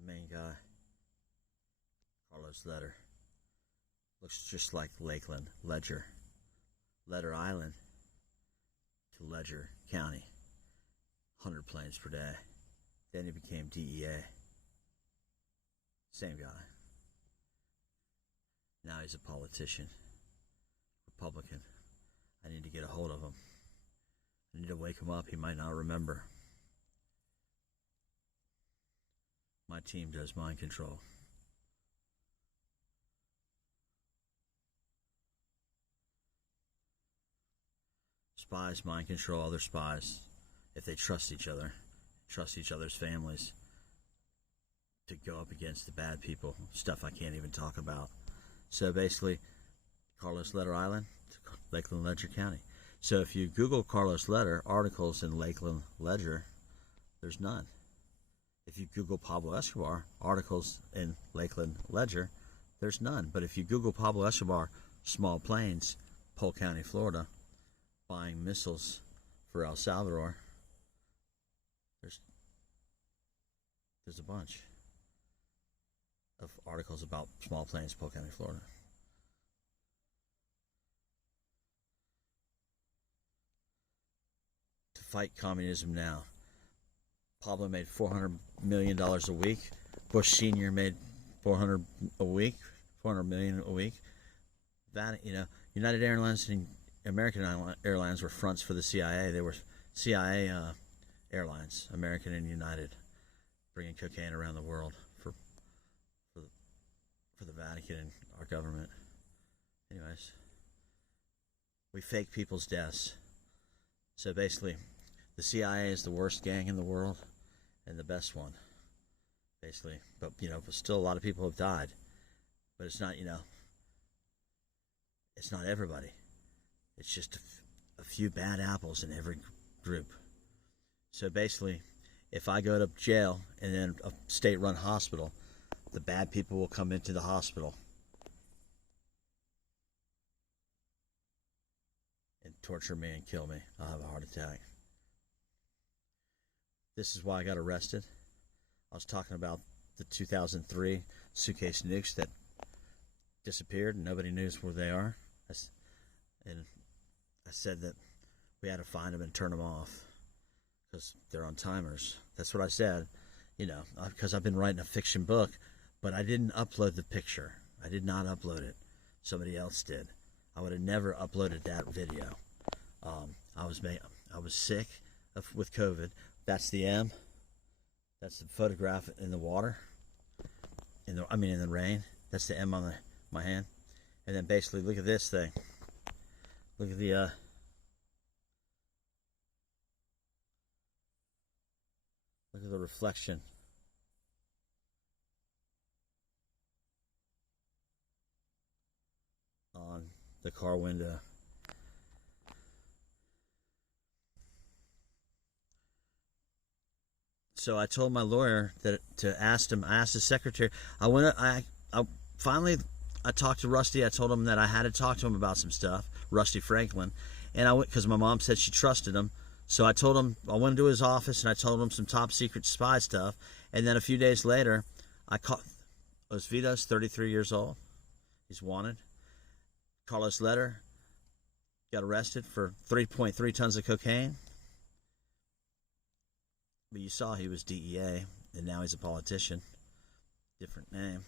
The main guy, Carlos Letter, looks just like Lakeland Ledger, Letter Island to Ledger County, 100 planes per day. Then he became DEA. Same guy. Now he's a politician, Republican. I need to get a hold of him. I need to wake him up. He might not remember. My team does mind control. Spies mind control other spies if they trust each other, trust each other's families to go up against the bad people, stuff I can't even talk about. So basically, Carlos Letter Island to Lakeland Ledger County. So if you Google Carlos Letter, articles in Lakeland Ledger, there's none. If you Google Pablo Escobar, articles in Lakeland Ledger, there's none. But if you Google Pablo Escobar, small planes, Polk County, Florida, buying missiles for El Salvador, there's a bunch of articles about small planes, Polk County, Florida. To fight communism now. Pablo made $400 million a week. Bush Sr. made $400 million a week. That, United Airlines and American Airlines were fronts for the CIA. They were CIA airlines, American and United, bringing cocaine around the world for the Vatican and our government. Anyways, we fake people's deaths. So basically, the CIA is the worst gang in the world and the best one, basically. But, still a lot of people have died. But it's not, it's not everybody. It's just a few bad apples in every group. So basically, if I go to jail and then a state-run hospital, the bad people will come into the hospital and torture me and kill me. I'll have a heart attack. This is why I got arrested. I was talking about the 2003 suitcase nukes that disappeared and nobody knows where they are. And I said that we had to find them and turn them off because they're on timers. That's what I said, because I've been writing a fiction book, but I didn't upload the picture. I did not upload it. Somebody else did. I would have never uploaded that video. I was sick with COVID. That's the M. That's the photograph in the water. In the rain. That's the M on my hand. And then basically, look at this thing. Look at the reflection. On the car window. So I told my lawyer that I asked the secretary. I talked to Rusty. I told him that I had to talk to him about some stuff, Rusty Franklin, and I went because my mom said she trusted him. So I told him I went into his office and I told him some top secret spy stuff. And then a few days later, I caught Osvitos, 33 years old. He's wanted. Carlos Letter got arrested for 3.3 tons of cocaine. But you saw he was DEA, and now he's a politician. Different name.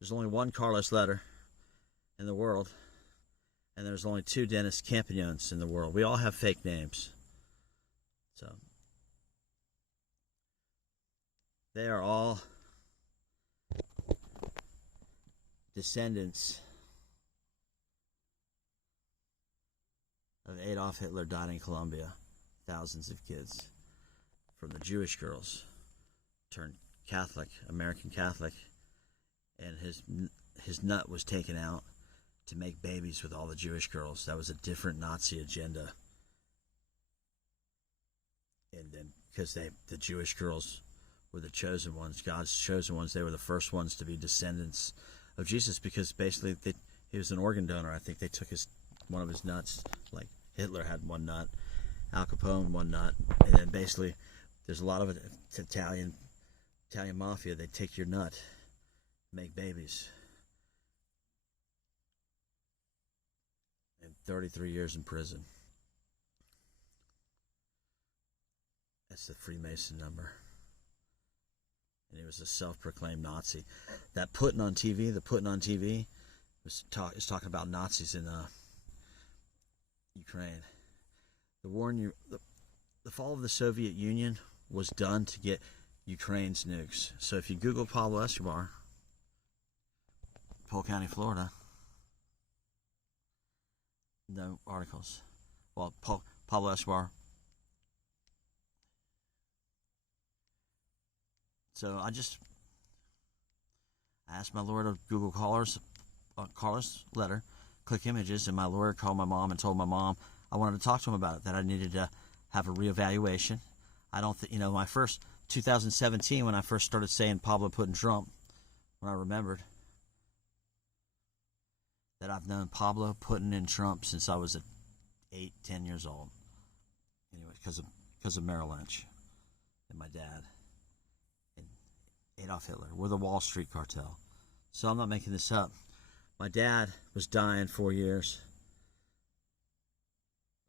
There's only one Carlos Letter in the world, and there's only two Dennis Campions in the world. We all have fake names. So, they are all descendants of Adolf Hitler died in Colombia. Thousands of kids. From the Jewish girls turned Catholic, American Catholic, and his nut was taken out to make babies with all the Jewish girls. That was a different Nazi agenda. And then because the Jewish girls were the chosen ones, God's chosen ones, they were the first ones to be descendants of Jesus because basically he was an organ donor. I think they took one of his nuts, like Hitler had one nut, Al Capone one nut, and then basically there's a lot of Italian Italian mafia, they take your nut, make babies. And 33 years in prison. That's the Freemason number. And he was a self-proclaimed Nazi. That the Putin on TV, is talking about Nazis in Ukraine. The fall of the Soviet Union was done to get Ukraine's nukes. So if you Google Pablo Escobar, Polk County, Florida, no articles. Well, Pablo Escobar. So I asked my lawyer to Google Carlos letter, click images, and my lawyer called my mom and told my mom I wanted to talk to him about it, that I needed to have a reevaluation. I don't think, my first 2017 when I first started saying Pablo Putin Trump, when I remembered that I've known Pablo Putin and Trump since I was 10 years old. Anyway, because of Merrill Lynch and my dad and Adolf Hitler. We're the Wall Street cartel. So I'm not making this up. My dad was dying 4 years.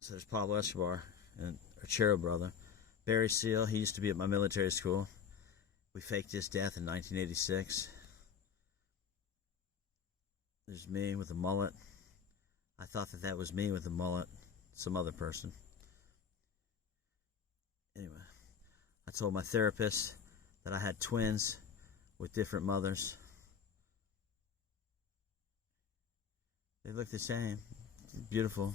So there's Pablo Escobar and Archero brother. Barry Seal, he used to be at my military school. We faked his death in 1986. There's me with a mullet. I thought that was me with a mullet. Some other person. Anyway, I told my therapist that I had twins with different mothers. They look the same. Beautiful.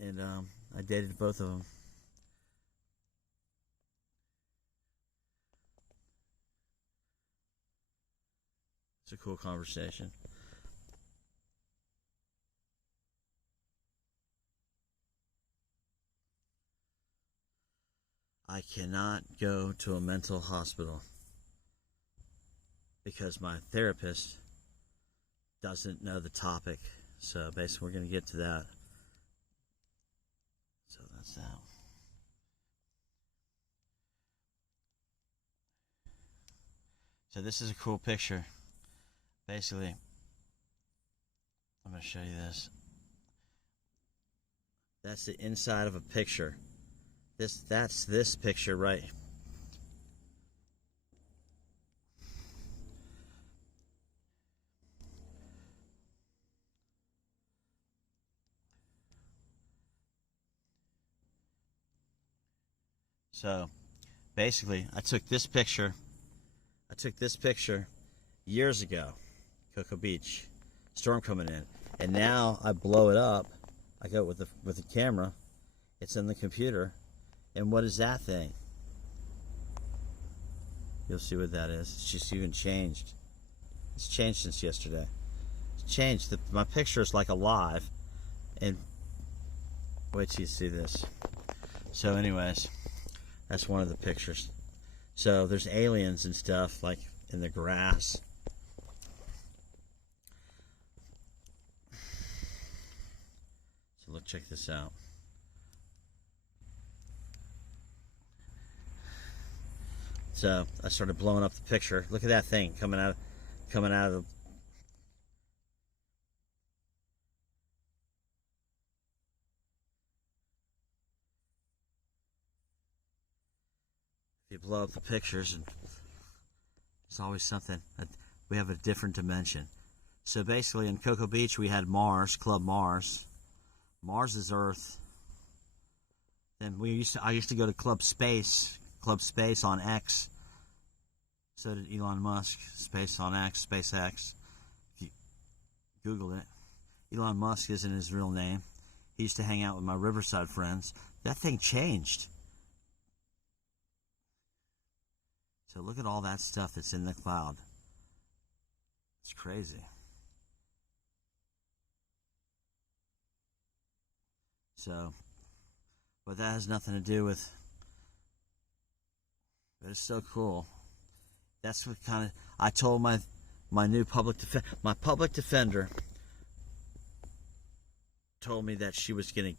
And I dated both of them. It's a cool conversation. I cannot go to a mental hospital because my therapist doesn't know the topic. So basically, we're going to get to that. So that's that. So this is a cool picture. Basically, I'm going to show you this. That's the inside of a picture. That's this picture right. So basically, I took this picture years ago, Cocoa Beach, storm coming in, and now I blow it up. I go with the camera. It's in the computer. And what is that thing? You'll see what that is. It's just even changed. It's changed since yesterday. It's changed. My picture is like alive. And wait till you see this. So anyways, that's one of the pictures. So there's aliens and stuff like in the grass. So look, check this out. So I started blowing up the picture. Look at that thing coming out of the. If you blow up the pictures, and it's always something. We have a different dimension. So basically, in Cocoa Beach, we had Mars, Club Mars. Mars is Earth. Then I used to go to Club Space on X. So did Elon Musk. Space on X, SpaceX. If you Google it, Elon Musk isn't his real name. He used to hang out with my Riverside friends. That thing changed. So look at all that stuff that's in the cloud. It's crazy. So, but that has nothing to do with. But it's so cool. That's what kind of I told my new public defender told me that she was gonna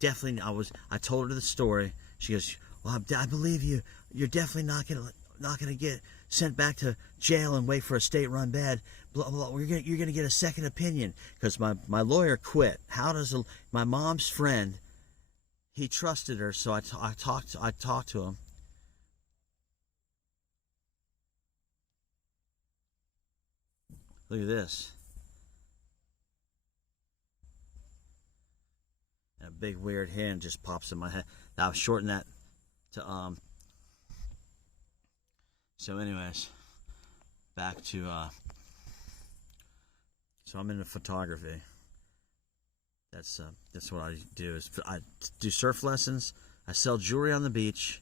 definitely. I told her the story. She goes, "Well, I believe you. You're definitely not gonna not going to get sent back to jail and wait for a state-run bed. Blah, blah, blah. You're going to get a second opinion because my lawyer quit. My mom's friend, he trusted her, so I talked to him. Look at this. And a big weird hand just pops in my head. Now I've shortened that to So anyways, back to so I'm into photography. That's what I do. I do surf lessons. I sell jewelry on the beach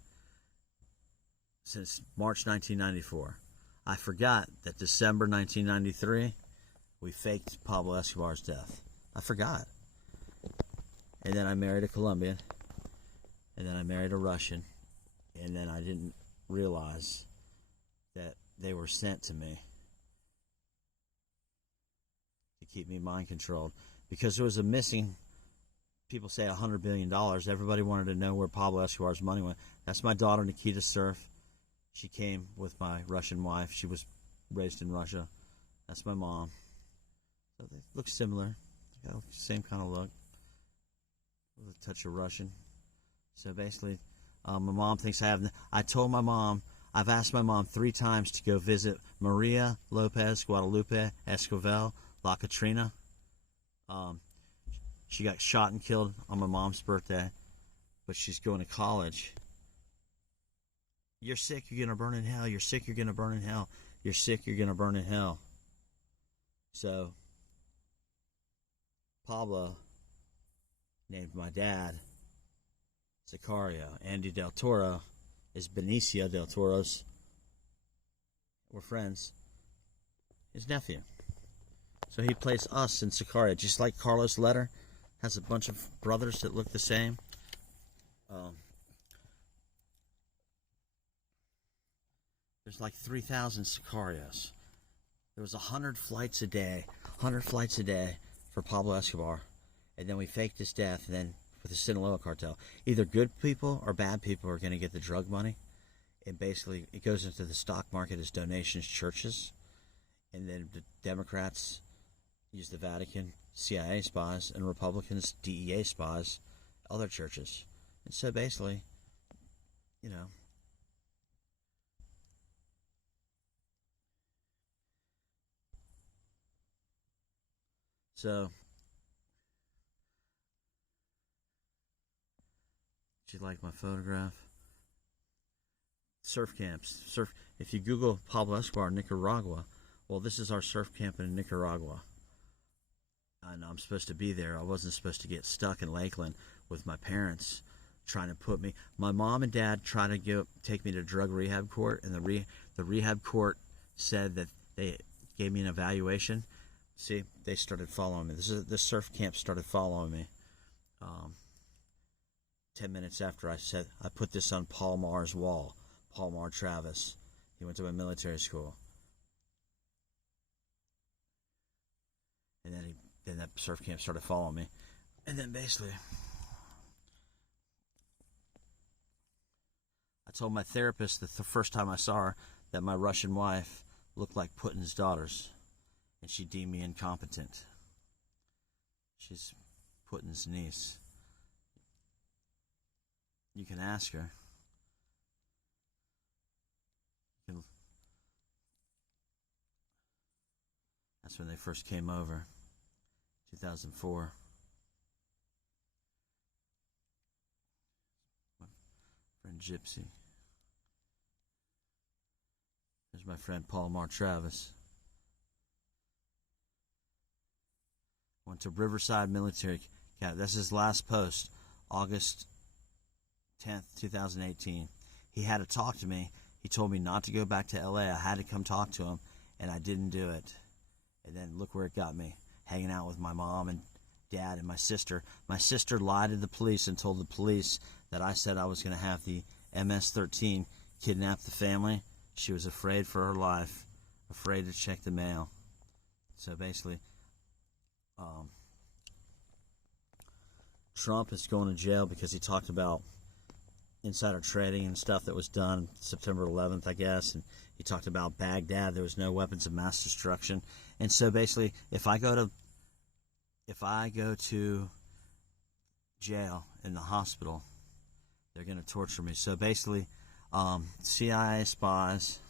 since March 1994. I forgot that December 1993 we faked Pablo Escobar's death. I forgot. And then I married a Colombian. And then I married a Russian. And then I didn't realize that they were sent to me to keep me mind controlled. Because there was a missing, people say $100 billion. Everybody wanted to know where Pablo Escobar's money went. That's my daughter, Nikita Surf. She came with my Russian wife. She was raised in Russia. That's my mom. So they look similar. They got the same kind of look. With a touch of Russian. So basically, my mom thinks I told my mom, I've asked my mom 3 times to go visit Maria Lopez Guadalupe Escovel, La Catrina. She got shot and killed on my mom's birthday, but she's going to college. You're sick, you're going to burn in hell. You're sick, you're going to burn in hell. You're sick, you're going to burn in hell. So, Pablo named my dad Sicario. Andy Del Toro is Benicio Del Toro's, we're friends, his nephew. So he plays us in Sicario, just like Carlos Letter has a bunch of brothers that look the same. There's like 3,000 Sicarios. There was 100 flights a day for Pablo Escobar. And then we faked his death, and then with the Sinaloa cartel. Either good people or bad people are going to get the drug money. And basically, it goes into the stock market as donations, churches. And then the Democrats use the Vatican, CIA spies, and Republicans, DEA spies, other churches. And so basically, you know, so did you like my photograph? Surf camps. If you Google Pablo Escobar, Nicaragua, well, this is our surf camp in Nicaragua. And I'm supposed to be there. I wasn't supposed to get stuck in Lakeland with my parents trying to put me. My mom and dad tried to take me to drug rehab court, and the rehab court said that they gave me an evaluation. See, they started following me. This surf camp started following me. 10 minutes after I put this on Paul Marr's wall. Paul Marr Travis. He went to my military school. And then that surf camp started following me. And then basically, I told my therapist that the first time I saw her that my Russian wife looked like Putin's daughters. And she deemed me incompetent. She's Putin's niece. You can ask her. That's when they first came over, 2004. My friend Gypsy. There's my friend Paul Marr Travis. Went to Riverside Military Camp. That's his last post, August 10th, 2018. He had to talk to me. He told me not to go back to LA. I had to come talk to him, and I didn't do it. And then look where it got me, hanging out with my mom and dad and my sister. My sister lied to the police and told the police that I said I was going to have the MS-13 kidnap the family. She was afraid for her life, afraid to check the mail. So basically, Trump is going to jail because he talked about insider trading and stuff that was done September 11th, I guess, and he talked about Baghdad. There was no weapons of mass destruction, and so basically, if I go to jail in the hospital, they're going to torture me. So basically, CIA spies,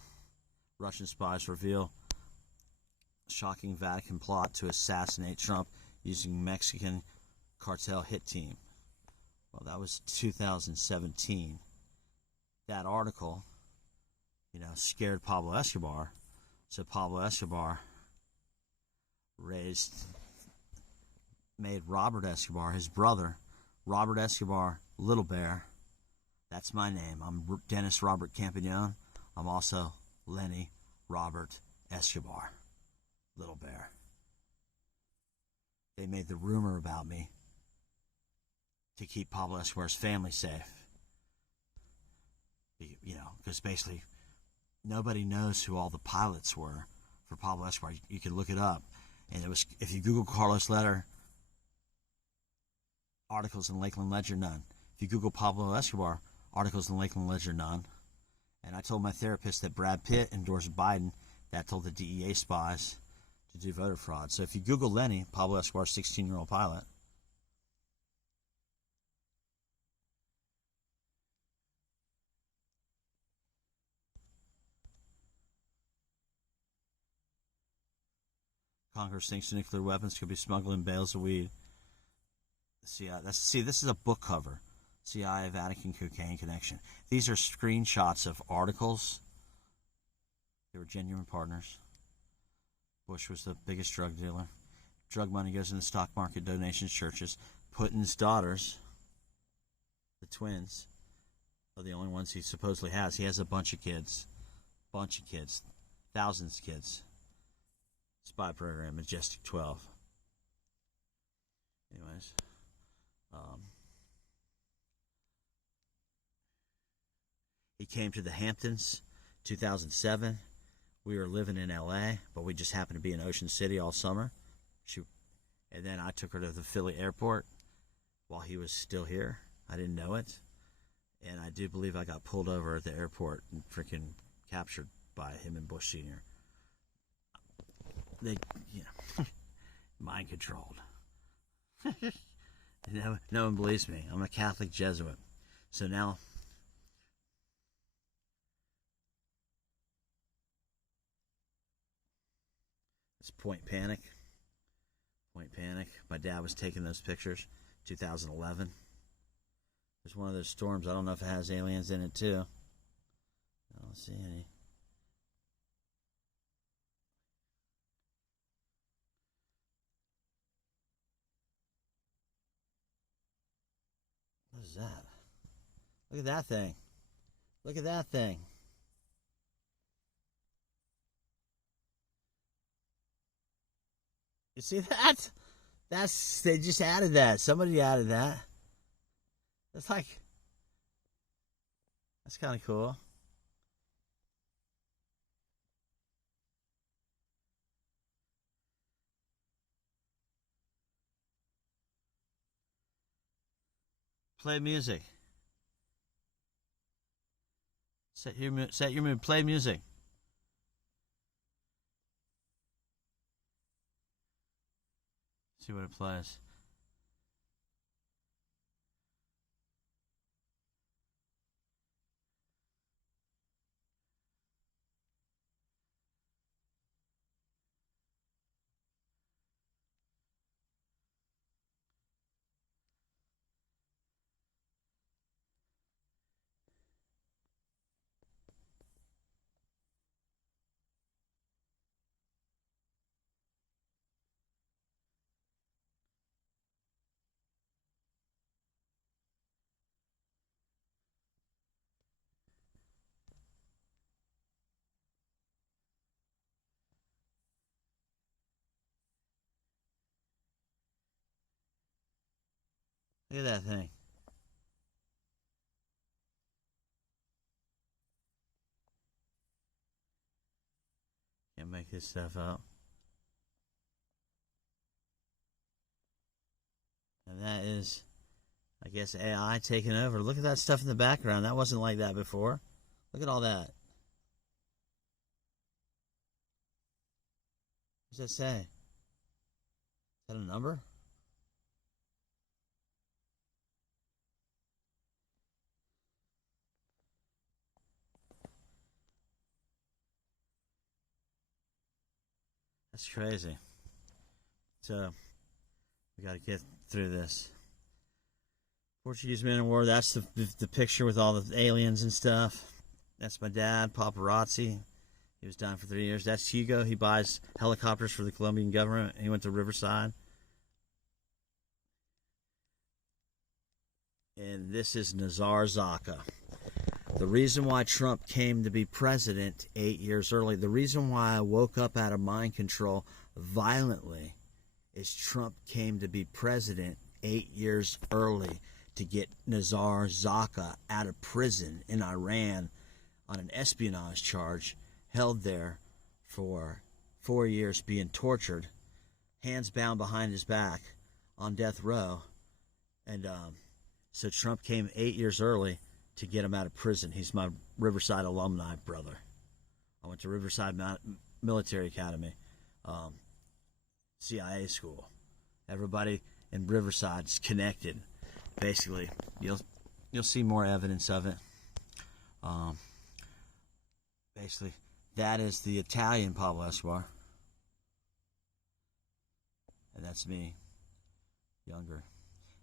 Russian spies reveal shocking Vatican plot to assassinate Trump using Mexican cartel hit team. Well, that was 2017. That article, scared Pablo Escobar. So Pablo Escobar made Robert Escobar, his brother, Robert Escobar, Little Bear. That's my name. I'm Dennis Robert Campagnon. I'm also Lenny Robert Escobar, Little Bear. They made the rumor about me to keep Pablo Escobar's family safe. Because basically nobody knows who all the pilots were for Pablo Escobar. You can look it up. And it was, if you Google Carlos Letter, articles in Lakeland Ledger, none. If you Google Pablo Escobar, articles in Lakeland Ledger, none. And I told my therapist that Brad Pitt endorsed Biden. That told the DEA spies to do voter fraud. So if you Google Lenny, Pablo Escobar, 16-year-old pilot, Congress thinks nuclear weapons could be smuggled in bales of weed. This is a book cover. CIA Vatican cocaine connection. These are screenshots of articles. They were genuine partners. Bush was the biggest drug dealer. Drug money goes in the stock market, donations, churches. Putin's daughters, the twins, are the only ones he supposedly has. He has a bunch of kids. Thousands of kids. Spy program, Majestic 12. Anyways, he came to the Hamptons, 2007. We were living in LA, but we just happened to be in Ocean City all summer. And then I took her to the Philly airport while he was still here. I didn't know it. And I do believe I got pulled over at the airport and freaking captured by him and Bush Sr. They, mind controlled. No one believes me. I'm a Catholic Jesuit. So now, it's Point Panic. My dad was taking those pictures, 2011. There's one of those storms. I don't know if it has aliens in it too. I don't see any. What is that? Look at that thing. Look at that thing. You see that? They just added that. Somebody added that. That's kind of cool. Play music. Set your mood. Play music. See what it plays. Look at that thing. Can't make this stuff up. And that is I guess AI taking over. Look at that stuff in the background. That wasn't like that before. Look at all that. What does that say? Is that a number? That's crazy. So, we got to get through this. Portuguese Men in War, that's the picture with all the aliens and stuff. That's my dad, paparazzi. He was down for 3 years. That's Hugo. He buys helicopters for the Colombian government. He went to Riverside. And this is Nazar Zaka. The reason why Trump came to be president 8 years early, the reason why I woke up out of mind control violently is Trump came to be president 8 years early to get Nazar Zaka out of prison in Iran on an espionage charge, held there for 4 years being tortured, hands bound behind his back on death row. And so Trump came 8 years early to get him out of prison. He's my Riverside alumni brother. I went to Riverside Military Academy, CIA school. Everybody in Riverside is connected. Basically, you'll see more evidence of it. Basically, that is the Italian Pablo Escobar, and that's me, younger.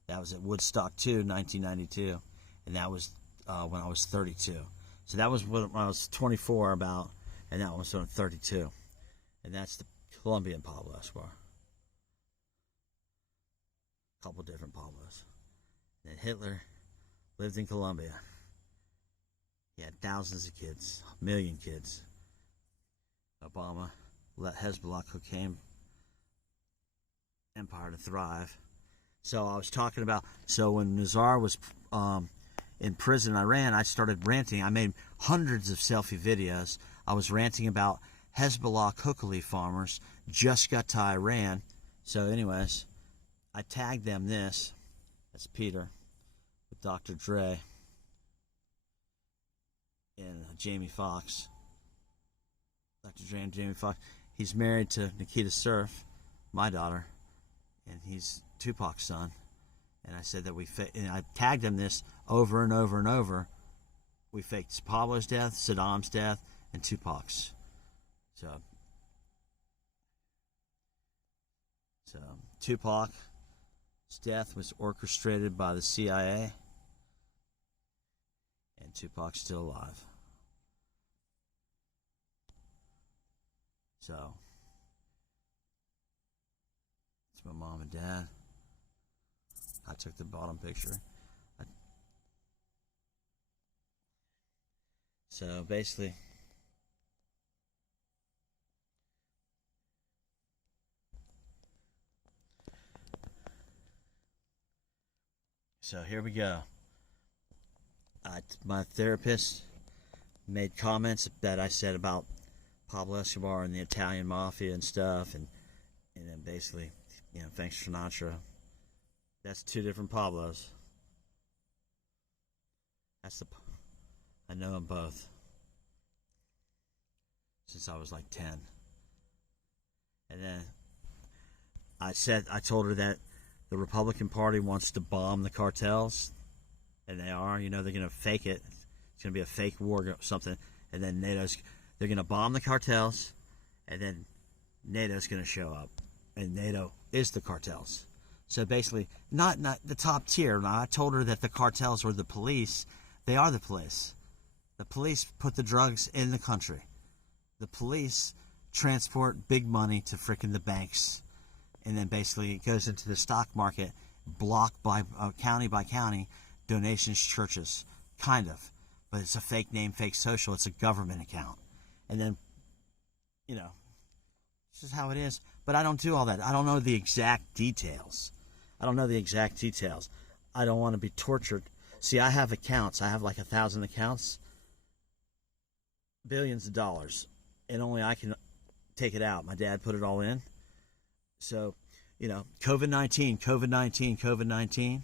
That was at Woodstock 2, 1992, and that was when I was 32. So that was when I was 24 about, and that was when 32. And that's the Colombian Pablo Escobar. A couple different Pablos. And Hitler lived in Colombia. He had thousands of kids, a million kids. Obama let Hezbollah cocaine empire to thrive. So I was talking about, so when Nazar was in prison in Iran, I started ranting. I made hundreds of selfie videos. I was ranting about Hezbollah coca leaf farmers just got to Iran. So anyways, I tagged them this. That's Peter with Dr. Dre and Jamie Foxx. Dr. Dre and Jamie Foxx. He's married to Nikita Surf, my daughter, and he's Tupac's son. And I said that and I tagged him this over and over and over. We faked Pablo's death, Saddam's death, and Tupac's. So Tupac's death was orchestrated by the CIA, and Tupac's still alive. So it's my mom and dad. I took the bottom picture. So basically, so here we go. My therapist made comments that I said about Pablo Escobar and the Italian mafia and stuff, and then basically, thanks Sinatra. That's two different Pablos. I know them both since I was like 10. And then I told her that the Republican Party wants to bomb the cartels, and they are. They're going to fake it. It's going to be a fake war or something, and then they're going to bomb the cartels, and then NATO's going to show up, and NATO is the cartels. So basically, not the top tier. Now, I told her that the cartels were the police. They are the police. The police put the drugs in the country. The police transport big money to frickin' the banks. And then basically it goes into the stock market, block by county by county, donations, churches. Kind of. But it's a fake name, fake social. It's a government account. And then, this is how it is. But I don't do all that. I don't know the exact details. I don't want to be tortured. See, I have accounts. I have like 1,000 accounts. Billions of dollars. And only I can take it out. My dad put it all in. So, COVID-19.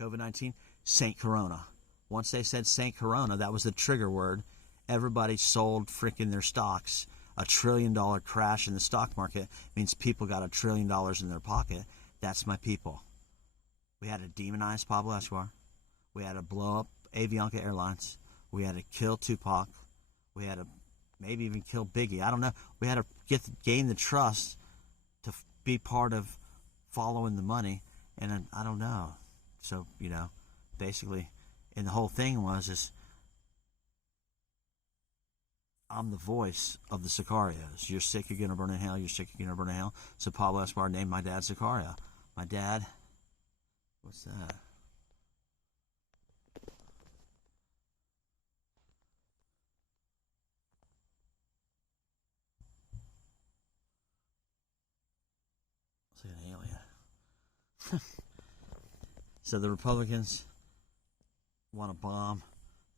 COVID-19, Saint Corona. Once they said Saint Corona, that was the trigger word. Everybody sold freaking their stocks. $1 trillion crash in the stock market means people got $1 trillion in their pocket. That's my people. We had to demonize Pablo Escobar. We had to blow up Avianca Airlines. We had to kill Tupac. We had to maybe even kill Biggie. I don't know. We had to gain the trust to be part of following the money. And I don't know. So, basically, and the whole thing is I'm the voice of the Sicarios. You're sick, you're going to burn in hell. You're sick, you're going to burn in hell. So Pablo Escobar named my dad Sicario. My dad, what's that? It's like an alien. So the Republicans want to bomb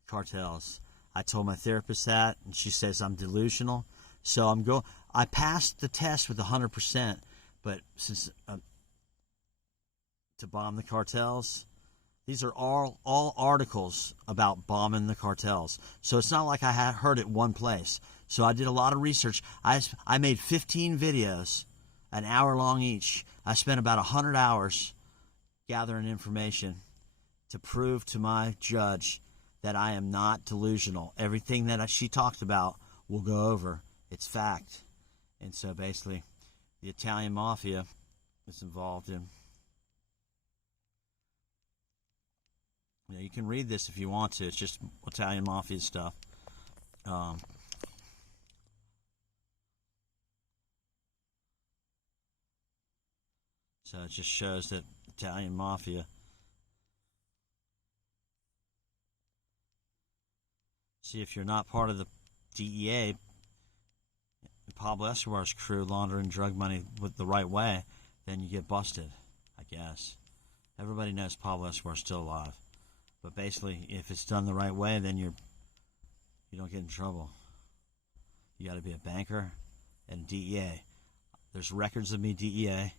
cartels. I told my therapist that, and she says I'm delusional. So I passed the test with 100%, but since to bomb the cartels, these are all articles about bombing the cartels. So it's not like I had heard it one place. So I did a lot of research. I made 15 videos, an hour long each. I spent about 100 hours gathering information to prove to my judge that I am not delusional. Everything that she talked about will go over. It's fact. And so basically, the Italian mafia is involved in. You can read this if you want to. It's just Italian mafia stuff. So it just shows that Italian mafia. See, if you're not part of the DEA, Pablo Escobar's crew laundering drug money with the right way, then you get busted, I guess. Everybody knows Pablo Escobar's still alive. But basically, if it's done the right way, then you don't get in trouble. You got to be a banker and DEA. There's records of me DEA,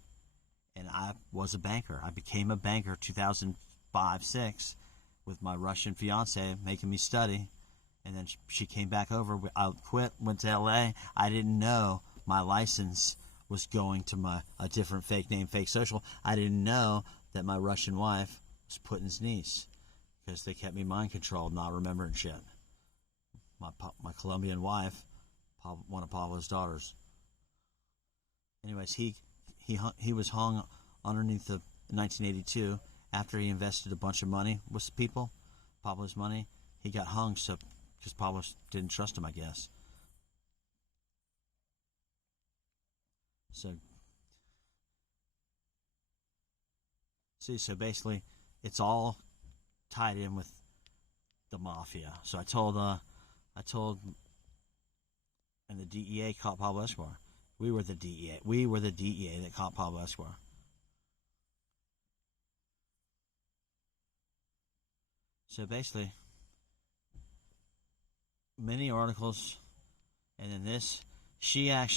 and I was a banker. I became a banker 2005-06 with my Russian fiance making me study. And then she came back over. I quit, went to LA. I didn't know my license was going to a different fake name, fake social. I didn't know that my Russian wife was Putin's niece because they kept me mind controlled, not remembering shit. My Colombian wife, one of Pablo's daughters. Anyways, he was hung underneath the 1982 after he invested a bunch of money with people, Pablo's money. He got hung because Pablo didn't trust him, I guess. So basically, it's all tied in with the mafia. So I told, and the DEA caught Pablo Escobar. We were the DEA. We were the DEA that caught Pablo Escobar. So basically, many articles, and then this. I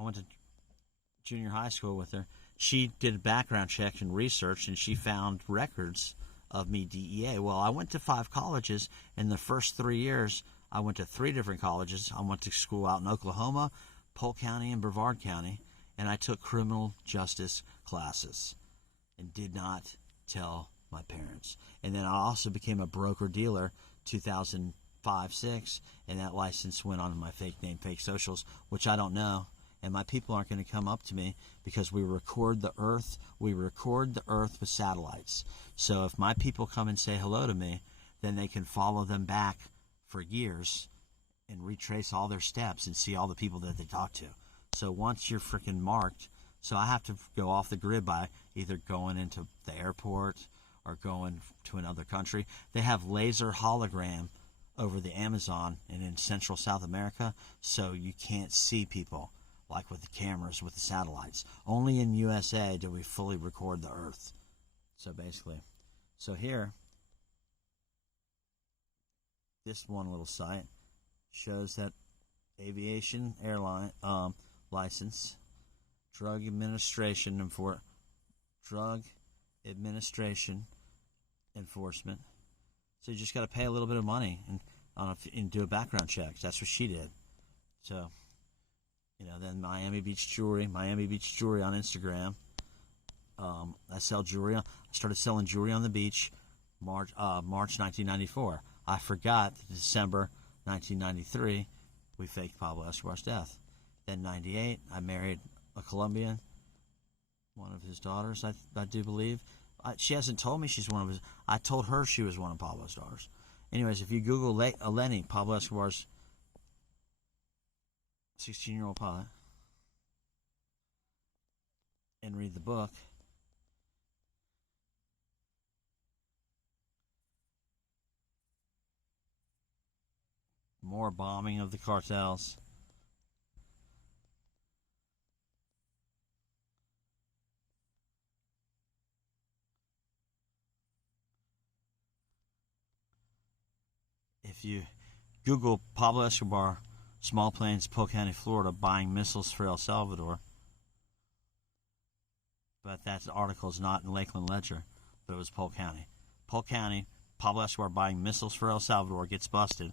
went to junior high school with her. She did a background check and research, and she found records of me DEA. Well, I went to 5 colleges. In the first 3 years, I went to 3 different colleges. I went to school out in Oklahoma, Polk County, and Brevard County, and I took criminal justice classes and did not tell my parents. And then I also became a broker-dealer 2005-06, and that license went on my fake name, fake socials, which I don't know. And my people aren't going to come up to me because we record the earth. We record the earth with satellites. So if my people come and say hello to me, then they can follow them back for years and retrace all their steps and see all the people that they talk to. So once you're freaking marked, so I have to go off the grid by either going into the airport or going to another country. They have laser hologram over the Amazon and in Central South America, so you can't see people like with the cameras, with the satellites. Only in USA do we fully record the earth. So basically, so here, this one little site shows that aviation airline license, Drug Administration enforcement. So you just got to pay a little bit of money and do a background check. That's what she did. So, then Miami Beach Jewelry on Instagram. I sell jewelry. I started selling jewelry on the beach March 1994. I forgot that December 1993 we faked Pablo Escobar's death. Then 98 I married a Colombian, one of his daughters, I do believe. She hasn't told me she's one of his. I told her she was one of Pablo's daughters. Anyways, if you Google Eleni, Pablo Escobar's 16-year-old pilot, and read the book, more bombing of the cartels. If you Google Pablo Escobar, Small Plains, Polk County, Florida, buying missiles for El Salvador, but that article is not in Lakeland Ledger, but it was Polk County. Polk County, Pablo Escobar buying missiles for El Salvador gets busted,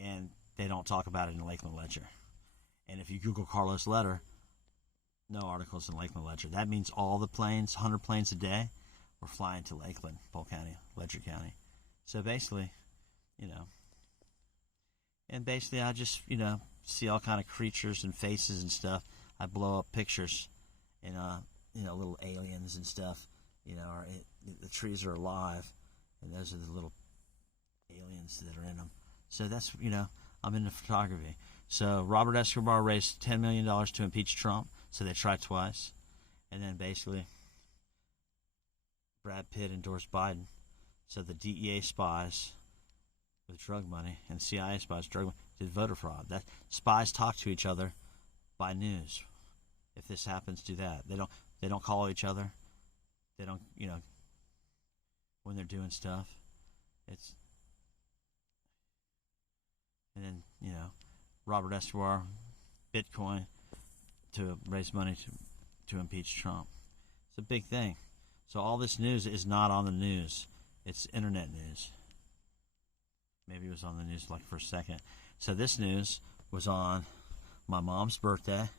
and they don't talk about it in Lakeland Ledger. And if you Google Carlos Letter, no articles in Lakeland Ledger. That means all the planes, 100 planes a day, were flying to Lakeland, Polk County, Ledger County. So basically, and basically I just, see all kind of creatures and faces and stuff. I blow up pictures and, little aliens and stuff, the trees are alive, and those are the little aliens that are in them. So that's, I'm into photography. So Robert Escobar raised $10 million to impeach Trump, so they tried twice. And then basically Brad Pitt endorsed Biden. So the DEA spies with drug money and CIA spies drug money did voter fraud. That spies talk to each other by news. If this happens, do that. They don't call each other. They don't, when they're doing stuff. And then, Robert Escobar, Bitcoin, to raise money to impeach Trump. It's a big thing. So all this news is not on the news. It's internet news. Maybe it was on the news for a second. So this news was on my mom's birthday.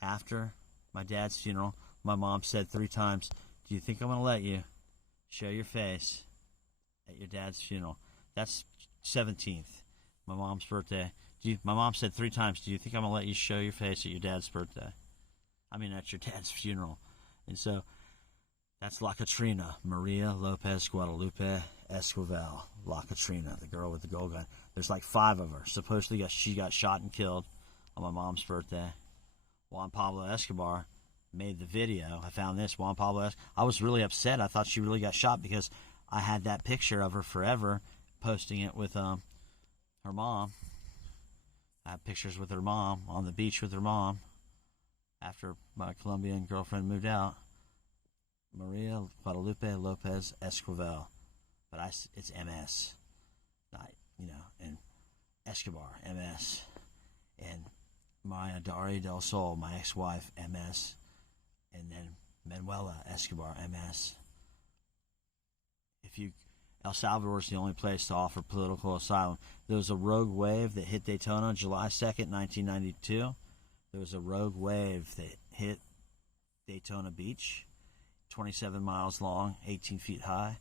After my dad's funeral, my mom said 3 times, "Do you think I'm going to let you show your face at your dad's funeral?" That's 17th. My mom's birthday. My mom said 3 times, "Do you think I'm going to let you show your face at your dad's birthday?" At your dad's funeral. And so that's La Katrina, Maria Lopez Guadalupe Esquivel. La Katrina, the girl with the gold gun. There's 5 of her. Supposedly she got shot and killed on my mom's birthday. Juan Pablo Escobar made the video. I found this. Juan Pablo Escobar. I was really upset. I thought she really got shot because I had that picture of her forever, posting it with her mom. I have pictures with her mom on the beach with her mom after my Colombian girlfriend moved out. Maria Guadalupe Lopez Esquivel. But it's MS. Not, and Escobar, MS. And Maya Dari del Sol, my ex-wife, MS. And then Manuela Escobar, MS. El Salvador is the only place to offer political asylum. There was a rogue wave that hit Daytona on July 2nd, 1992. There was a rogue wave that hit Daytona Beach, 27 miles long, 18 feet high.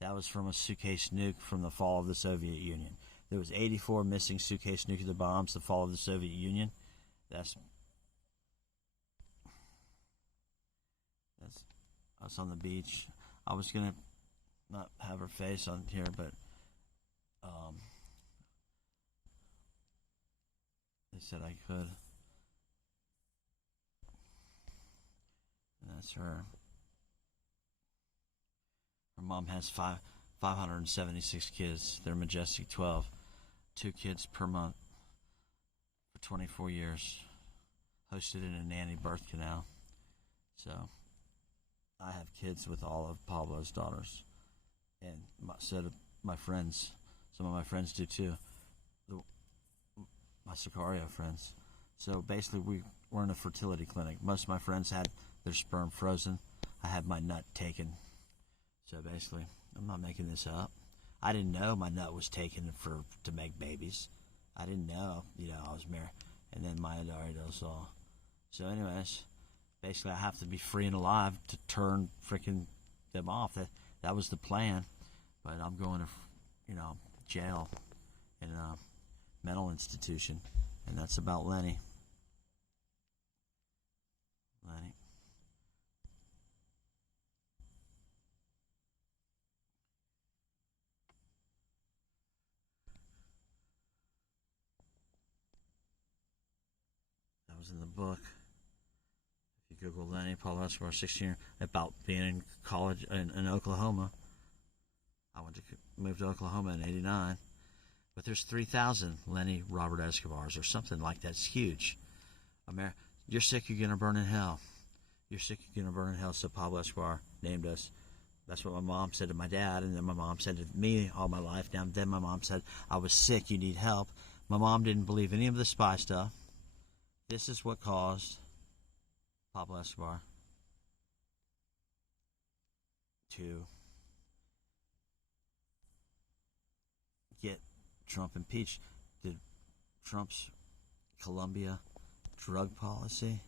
That was from a suitcase nuke from the fall of the Soviet Union. There was 84 missing suitcase nuclear bombs the fall of the Soviet Union. That's us on the beach. I was going to not have her face on here, but they said I could. And that's her. Her mom has 576 kids. They're majestic 12. 2 kids per month for 24 years. Hosted in a nanny birth canal. So I have kids with all of Pablo's daughters. And so do my friends. Some of my friends do too. My Sicario friends. So basically we're in a fertility clinic. Most of my friends had their sperm frozen. I had my nut taken. So basically, I'm not making this up. I didn't know my nut was taken to make babies. I didn't know, I was married. And then Maya Darido saw. So anyways, basically I have to be free and alive to turn freaking them off. That was the plan. But I'm going to, jail in a mental institution. And that's about Lenny. Lenny. That was in the book. If you Google Lenny Pablo Escobar, 16, about being in college in Oklahoma. I moved to Oklahoma in '89. But there's 3,000 Lenny Robert Escobars or something like that. It's huge. You're sick, you're going to burn in hell. You're sick, you're going to burn in hell. So Pablo Escobar named us. That's what my mom said to my dad, and then my mom said to me all my life. Now, then my mom said, I was sick, you need help. My mom didn't believe any of the spy stuff. This is what caused Pablo Escobar to get Trump impeached. Did Trump's Colombia drug policy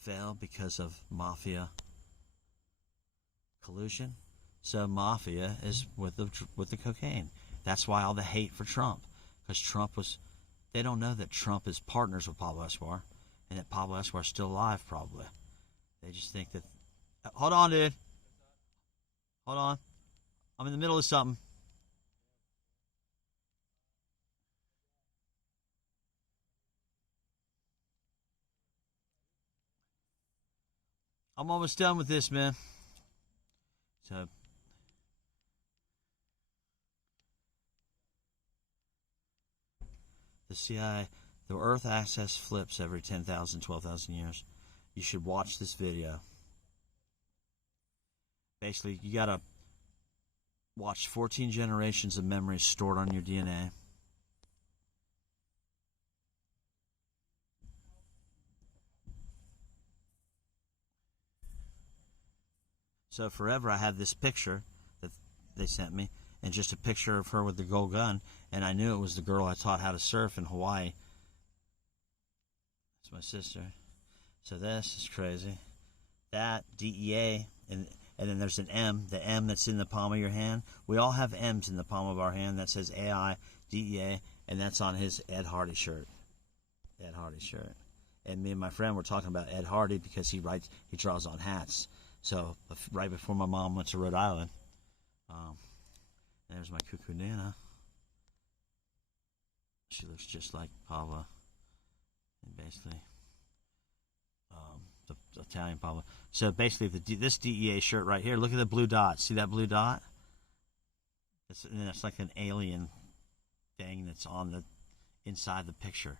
fail because of mafia collusion? So mafia is with the cocaine. That's why all the hate for Trump, because they don't know that Trump is partners with Pablo Escobar, and that Pablo Escobar is still alive. Probably they just think that. Hold on, dude. Hold on. I'm in the middle of something. I'm almost done with this, man. So, the CIA, the Earth axis flips every 10,000, 12,000 years. You should watch this video. Basically, you got to watch 14 generations of memories stored on your DNA. So forever I had this picture that they sent me, and just a picture of her with the gold gun, and I knew it was the girl I taught how to surf in Hawaii. That's my sister. So this is crazy. That, DEA, and then there's an M, the M that's in the palm of your hand. We all have M's in the palm of our hand that says AI, DEA, and that's on his Ed Hardy shirt. Ed Hardy shirt. And me and my friend were talking about Ed Hardy because he draws on hats. So right before my mom went to Rhode Island, there's my cuckoo Nana. She looks just like Pablo, and basically the Italian Pablo. So basically, this DEA shirt right here. Look at the blue dot. See that blue dot? That's like an alien thing that's on the inside the picture.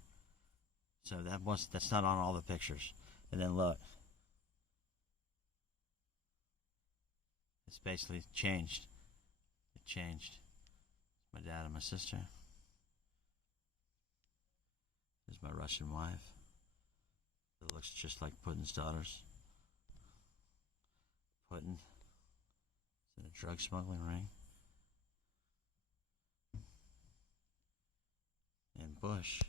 So that's not on all the pictures. And then look. It's basically changed. It changed. My dad and my sister. This is my Russian wife. It looks just like Putin's daughters. Putin is in a drug smuggling ring. And Bush